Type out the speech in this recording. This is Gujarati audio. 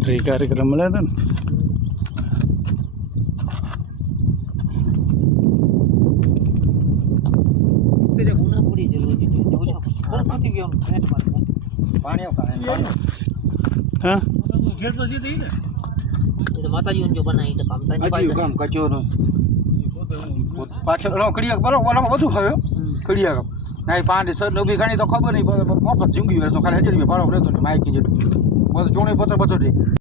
बाउंड्री कार्यक्रम મળે તો ને તેરે ગુના પડી જલો છે ઓછા પર નથી ગયો ફેટ માર પાણી આવ હા ગેટ તો જી દે એ તો માતાજી જો બનાવી તો કામ થાય હજી કામ કચો નો પાછળ કડિયા બરોબર બધું ખાયો કડિયા ના પાંડે સર નો બી ઘણી તો ખબર નહીં મફત જુંગી તો ખાલી 1000 રૂપિયા ભાડો રહેતો ને માઇકી જેટલું બધું ચોણે પત્ર બધો દે